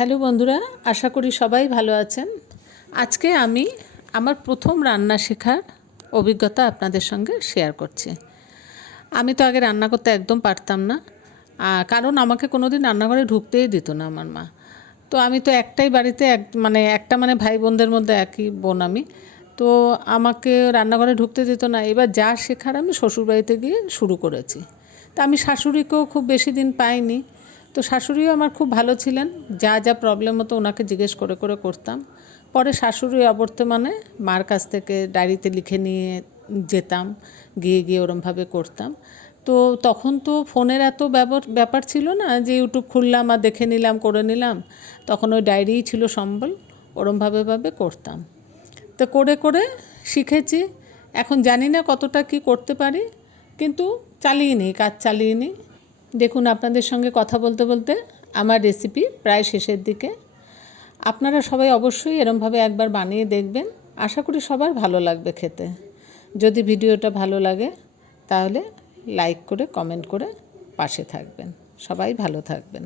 Hello বন্ধুরা, আশা করি সবাই ভালো আছেন। আজকে আমি আমার প্রথম রান্না শেখার অভিজ্ঞতা আপনাদের সঙ্গে শেয়ার করছি। আমি তো আগে রান্না করতে একদম পারতাম না, কারণ আমাকে কোনোদিন রান্নাঘরে ঢুকতেই দিত না আমার মা। তো আমি তো একটাই বাড়িতে একটা ভাই বোনদের মধ্যে একই বোন আমি। তো আমাকে রান্নাঘরে ঢুকতে দিত না। এবার যা শেখার আমি শ্বশুরবাড়িতে গিয়ে শুরু করেছি। তা আমি শাশুড়িকেও খুব বেশি দিন পাইনি। তো শাশুড়িও আমার খুব ভালো ছিলেন, যা যা প্রবলেম হতো ওনাকে জিজ্ঞেস করে করে করতাম। পরে শাশুড়ি অবর্তমানে মার কাছ থেকে ডায়েরিতে লিখে নিয়ে যেতাম, গিয়ে গিয়ে ওরমভাবে করতাম। তো তখন তো ফোনের এত ব্যাপার ছিল না যে ইউটিউব খুললাম আর দেখে নিলাম, করে নিলাম। তখন ওই ডায়েরিই ছিল সম্বল, ওরমভাবে করতাম। তো করে করে শিখেছি। এখন জানি না কতটা কি করতে পারি, কিন্তু কাজ চালিয়ে নিই। দেখুন, আপনাদের সঙ্গে কথা বলতে বলতে আমার রেসিপি প্রায় শেষের দিকে। আপনারা সবাই অবশ্যই এরমভাবে একবার বানিয়ে দেখবেন। আশা করি সবার ভালো লাগবে খেতে। যদি ভিডিওটা ভালো লাগে তাহলে লাইক করে কমেন্ট করে পাশে থাকবেন। সবাই ভালো থাকবেন।